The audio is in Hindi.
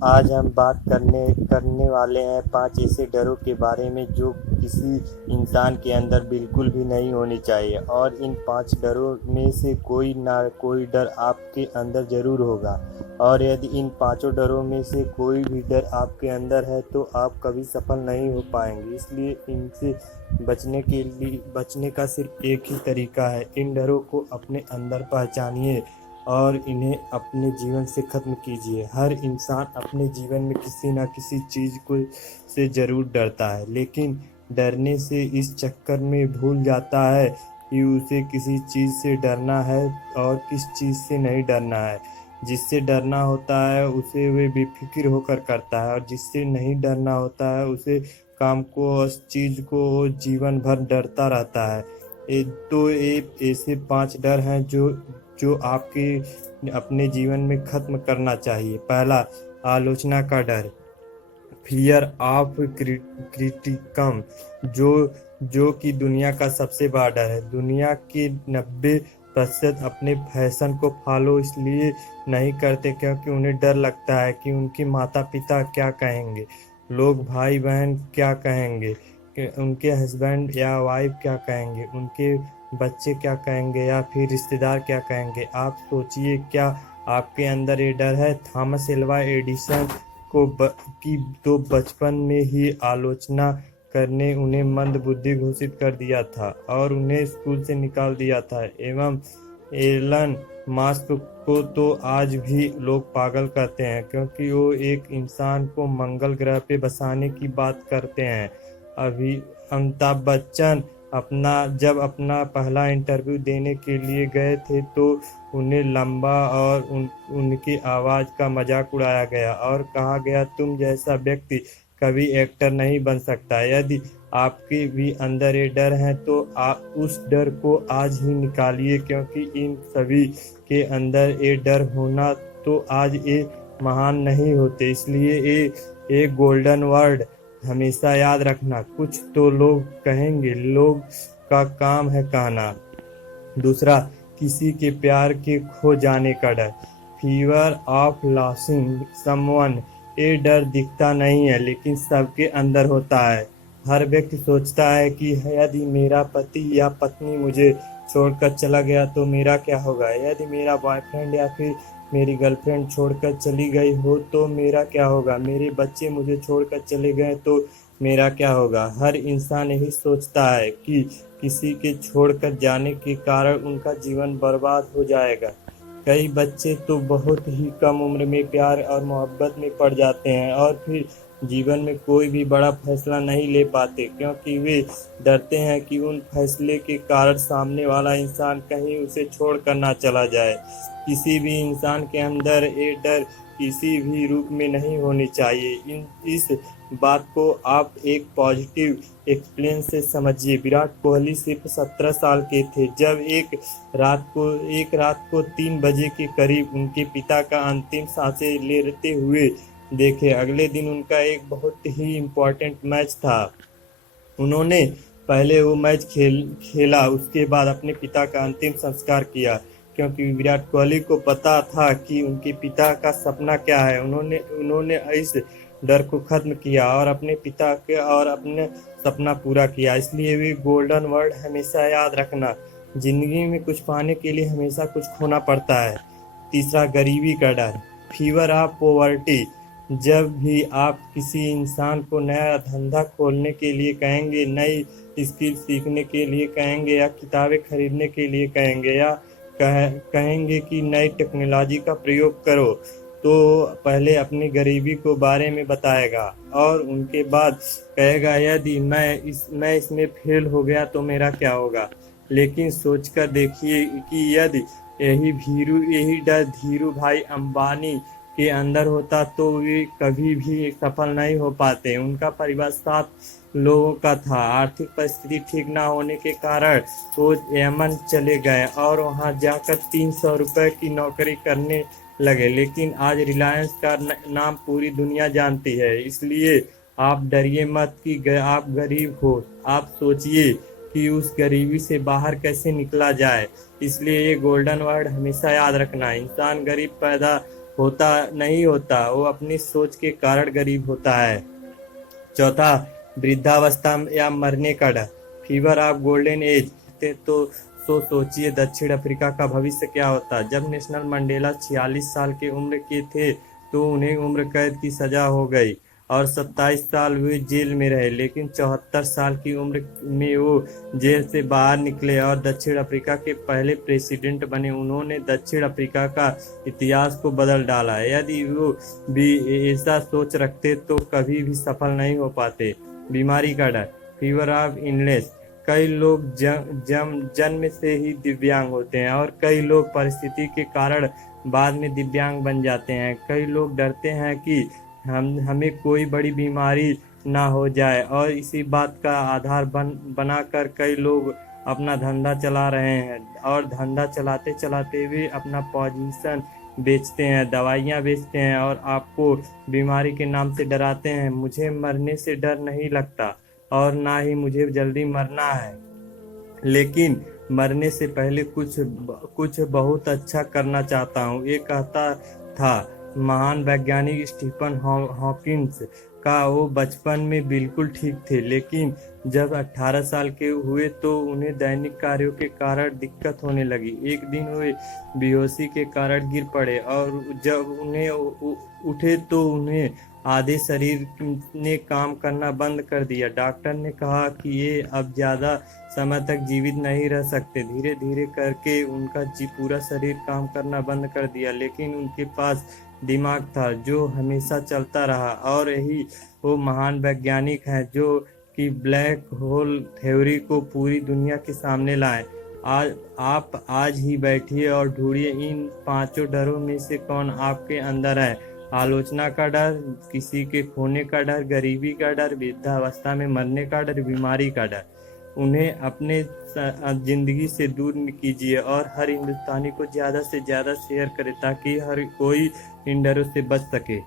आज हम बात करने वाले हैं 5 ऐसे डरों के बारे में जो किसी इंसान के अंदर बिल्कुल भी नहीं होनी चाहिए। और इन 5 डरों में से कोई ना कोई डर आपके अंदर ज़रूर होगा। और यदि इन पांचों डरों में से कोई भी डर आपके अंदर है तो आप कभी सफल नहीं हो पाएंगे। इसलिए इनसे बचने का सिर्फ एक ही तरीका है। इन डरों को अपने अंदर पहचानिए और इन्हें अपने जीवन से ख़त्म कीजिए। हर इंसान अपने जीवन में किसी न किसी चीज़ को से ज़रूर डरता है, लेकिन डरने से इस चक्कर में भूल जाता है कि उसे किसी चीज़ से डरना है और किस चीज़ से नहीं डरना है। जिससे डरना होता है उसे वे बेफिक्र होकर करता है, और जिससे नहीं डरना होता है उसे काम को उस चीज़ को वो जीवन भर डरता रहता है। ये ऐसे 5 डर हैं जो जो आपके अपने जीवन में खत्म करना चाहिए। पहला, आलोचना का डर, फियर ऑफ क्रिटिकम, जो जो कि दुनिया का सबसे बड़ा डर है। दुनिया के 90% अपने फैशन को फॉलो इसलिए नहीं करते क्योंकि उन्हें डर लगता है कि उनके माता पिता क्या कहेंगे, लोग भाई बहन क्या कहेंगे, कि उनके हस्बैंड या वाइफ क्या कहेंगे, उनके बच्चे क्या कहेंगे या फिर रिश्तेदार क्या कहेंगे। आप सोचिए, क्या आपके अंदर ये डर है? थॉमस एल्वा एडिसन की तो बचपन में ही आलोचना करने उन्हें मंद बुद्धि घोषित कर दिया था और उन्हें स्कूल से निकाल दिया था। एवं एलन मास्क को तो आज भी लोग पागल कहते हैं क्योंकि वो एक इंसान को मंगल ग्रह पे बसाने की बात करते हैं। अभी अमिताभ बच्चन अपना पहला इंटरव्यू देने के लिए गए थे तो उन्हें लंबा और उनकी आवाज़ का मजाक उड़ाया गया और कहा गया, तुम जैसा व्यक्ति कभी एक्टर नहीं बन सकता। यदि आपके भी अंदर ये डर है तो आप उस डर को आज ही निकालिए, क्योंकि इन सभी के अंदर ये डर होना तो आज ये महान नहीं होते। इसलिए ये गोल्डन वर्ड हमेशा याद रखना, कुछ तो लोग कहेंगे, लोग का काम है कहना। दूसरा, किसी के प्यार के खो जाने का डर, फीवर ऑफ लॉसिंग समवन। ये डर दिखता नहीं है लेकिन सबके अंदर होता है। हर व्यक्ति सोचता है कि यदि मेरा पति या पत्नी मुझे छोड़कर चला गया तो मेरा क्या होगा, यदि मेरा बॉयफ्रेंड या फिर मेरी गर्लफ्रेंड छोड़कर चली गई हो तो मेरा क्या होगा, मेरे बच्चे मुझे छोड़कर चले गए तो मेरा क्या होगा। हर इंसान यही सोचता है कि किसी के छोड़कर जाने के कारण उनका जीवन बर्बाद हो जाएगा। कई बच्चे तो बहुत ही कम उम्र में प्यार और मोहब्बत में पड़ जाते हैं और फिर जीवन में कोई भी बड़ा फैसला नहीं ले पाते क्योंकि वे डरते हैं कि उन फैसले के कारण सामने वाला इंसान कहीं उसे छोड़ कर ना चला जाए। किसी भी इंसान के अंदर ये डर किसी भी रूप में नहीं होनी चाहिए। इस बात को आप एक पॉजिटिव एक्सपीरियंस से समझिए। विराट कोहली सिर्फ 17 साल के थे जब एक रात को 3 बजे के करीब उनके पिता का अंतिम सांसें लेते हुए देखे। अगले दिन उनका एक बहुत ही इम्पोर्टेंट मैच था। उन्होंने पहले वो मैच खेला, उसके बाद अपने पिता का अंतिम संस्कार किया क्योंकि विराट कोहली को पता था कि उनके पिता का सपना क्या है। उन्होंने इस डर को खत्म किया और अपने पिता के और अपने सपना पूरा किया। इसलिए भी गोल्डन वर्ड हमेशा याद रखना, जिंदगी में कुछ पाने के लिए हमेशा कुछ खोना पड़ता है। तीसरा, गरीबी का डर, फीवर ऑफ पॉवर्टी। जब भी आप किसी इंसान को नया धंधा खोलने के लिए कहेंगे, नई स्किल सीखने के लिए कहेंगे या किताबें खरीदने के लिए कहेंगे या कहेंगे कि नई टेक्नोलॉजी का प्रयोग करो, तो पहले अपनी गरीबी को बारे में बताएगा और उनके बाद कहेगा, यदि मैं इसमें फेल हो गया तो मेरा क्या होगा। लेकिन सोचकर देखिए कि यदि यही डर धीरू भाई अंबानी के अंदर होता तो वे कभी भी सफल नहीं हो पाते। उनका परिवार 7 लोगों का था। आर्थिक परिस्थिति ठीक ना होने के कारण वो यमन चले गए और वहां जाकर 300 रुपए की नौकरी करने लगे। लेकिन आज रिलायंस का नाम पूरी दुनिया जानती है। इसलिए आप डरिए मत कि आप गरीब हो, आप सोचिए कि उस गरीबी से बाहर कैसे निकला जाए। इसलिए ये गोल्डन वर्ड हमेशा याद रखना, इंसान गरीब पैदा होता नहीं होता, वो अपनी सोच के कारण गरीब होता है। चौथा, वृद्धावस्था या मरने का डर, फीवर ऑफ गोल्डन एज। तो सोचिए दक्षिण अफ्रीका का भविष्य क्या होता। जब नेशनल मंडेला 46 साल की उम्र के थे तो उन्हें उम्र कैद की सजा हो गई और 27 साल वे जेल में रहे, लेकिन 74 साल की उम्र में वो जेल से बाहर निकले और दक्षिण अफ्रीका के पहले प्रेसिडेंट बने। उन्होंने दक्षिण अफ्रीका का इतिहास को बदल डाला। यदि वो भी ऐसा सोच रखते तो कभी भी सफल नहीं हो पाते। बीमारी का डर, फीवर ऑफ इलनेस। कई लोग जन्म से ही दिव्यांग होते हैं और कई लोग परिस्थिति के कारण बाद में दिव्यांग बन जाते हैं। कई लोग डरते हैं कि हमें कोई बड़ी बीमारी ना हो जाए और इसी बात का आधार बनाकर कई लोग अपना धंधा चला रहे हैं और धंधा चलाते चलाते भी अपना पोजीशन बेचते हैं, दवाइयाँ बेचते हैं और आपको बीमारी के नाम से डराते हैं। मुझे मरने से डर नहीं लगता और ना ही मुझे जल्दी मरना है, लेकिन मरने से पहले कुछ बहुत अच्छा करना चाहता हूँ। ये कहता था महान वैज्ञानिक स्टीफन हॉकिंस का। वो बचपन में बिल्कुल ठीक थे, लेकिन जब 18 साल के हुए तो उन्हें दैनिक कार्यों के कारण दिक्कत होने लगी। एक दिन वे बेहोशी के कारण गिर पड़े और जब उन्हें उठे तो उन्हें आधे शरीर ने काम करना बंद कर दिया। डॉक्टर ने कहा कि ये अब ज़्यादा समय तक जीवित नहीं रह सकते। धीरे धीरे करके उनका पूरा शरीर काम करना बंद कर दिया, लेकिन उनके पास दिमाग था जो हमेशा चलता रहा। और यही वो महान वैज्ञानिक हैं जो कि ब्लैक होल थ्योरी को पूरी दुनिया के सामने लाए। आप आज ही बैठिए और ढूंढिए इन 5 डरों में से कौन आपके अंदर है। आलोचना का डर, किसी के खोने का डर, गरीबी का डर, वृद्धावस्था में मरने का डर, बीमारी का डर। उन्हें अपने जिंदगी से दूर कीजिए और हर हिंदुस्तानी को ज़्यादा से ज़्यादा शेयर करें ताकि हर कोई इन डरों से बच सके।